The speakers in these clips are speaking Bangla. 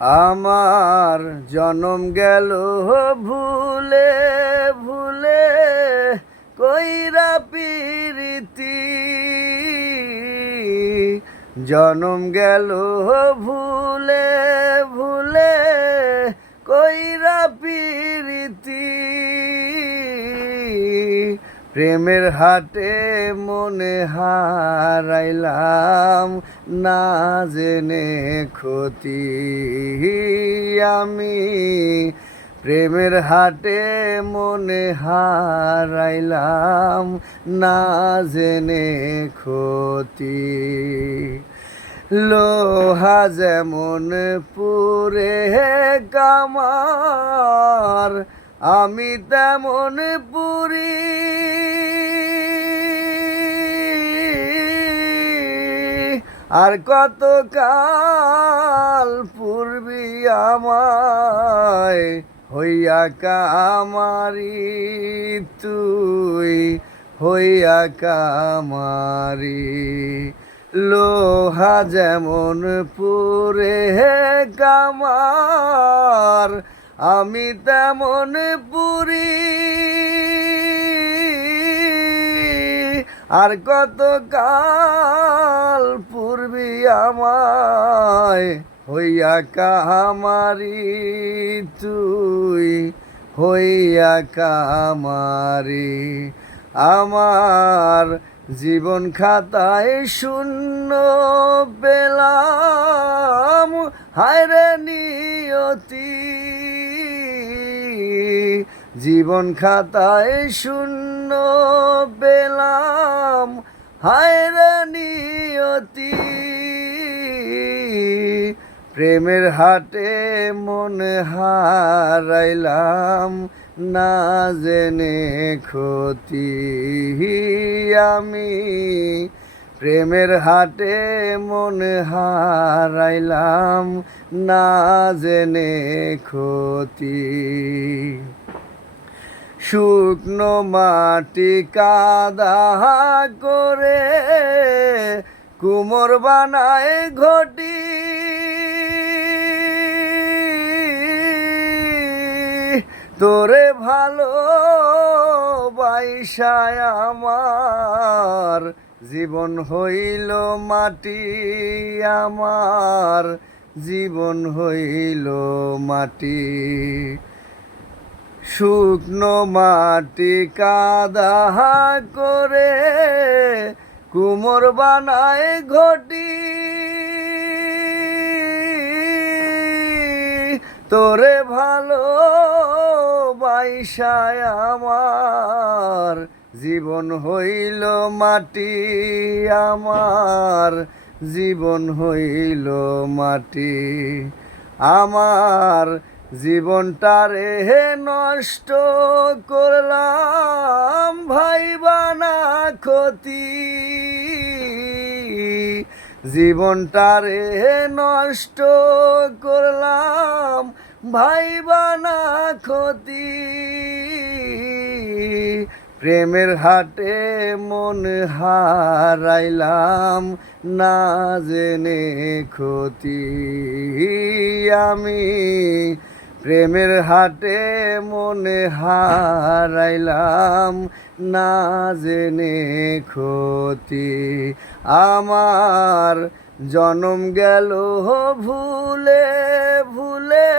আমার জনম গেল ভুলে ভুলে কইরা পিরিতি, জনম গেল ভুলে ভুলে কইরা পিরিতি। প্রেমের হাটে মনে হারাইলাম না জেনে ক্ষতি আমি, প্রেমের হাটে মনে হারাইলাম না জেনে ক্ষতি। লোহা যেমন পুরে কামার, আমি তেমন পুরি, আর কত কাল পূর্বি আমায় হইয়া কামারি, তুই হইয়া কামারি। লোহা যেমন পুরে কামার, আমি তেমন পুরি, আর কত কাল পূর্বি আমায় হইয়া কামারি, তুই হইয়া কামারি। আমার জীবন খাতায় শূন্য পেলাম, হায়রে নিয়তি, জীবন খাতায় শূন্য পেলাম, হায়রে নিয়তি। প্রেমের হাটে মনে হারাইলাম না জেনে ক্ষতি আমি, প্রেমের হাটে মনে হারাইলাম না জেনে ক্ষতি। শুকনো মাটি কাদা করে কুমোর বানায় ঘটি, তোরে ভালো বাইসায় আমার জীবন হইল মাটি, আমার জীবন হইল মাটি। শুকনো মাটি কাদা করে কুমোর বানায় ঘটি, তোরে ভালো বাইসায় আমার জীবন হইল মাটি, আমার জীবন হইল মাটি। আমার জীবনটারে নষ্ট করলাম ভাইবা না ক্ষতি, জীবনটারে নষ্ট করলাম ভাইবা না ক্ষতি। প্রেমের হাটে মন হারাইলাম না জেনে ক্ষতি আমি, প্রেমের হাটে মনে হারাইলাম না জেনে ক্ষতি। আমার জনম গেল ভুলে ভুলে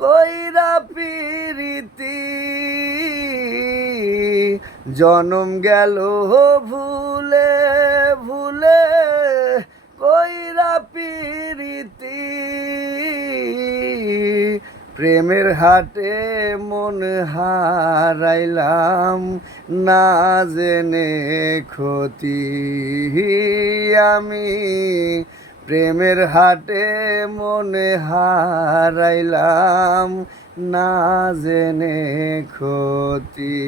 কইরা পিরিতি, জনম গেল ভুলে ভুলে কইরা পিরিতি। প্রেমের হাটে মন হারাইলাম না জেনে ক্ষতি আমি, প্রেমের হাটে মনে হারাইলাম না জেনে ক্ষতি।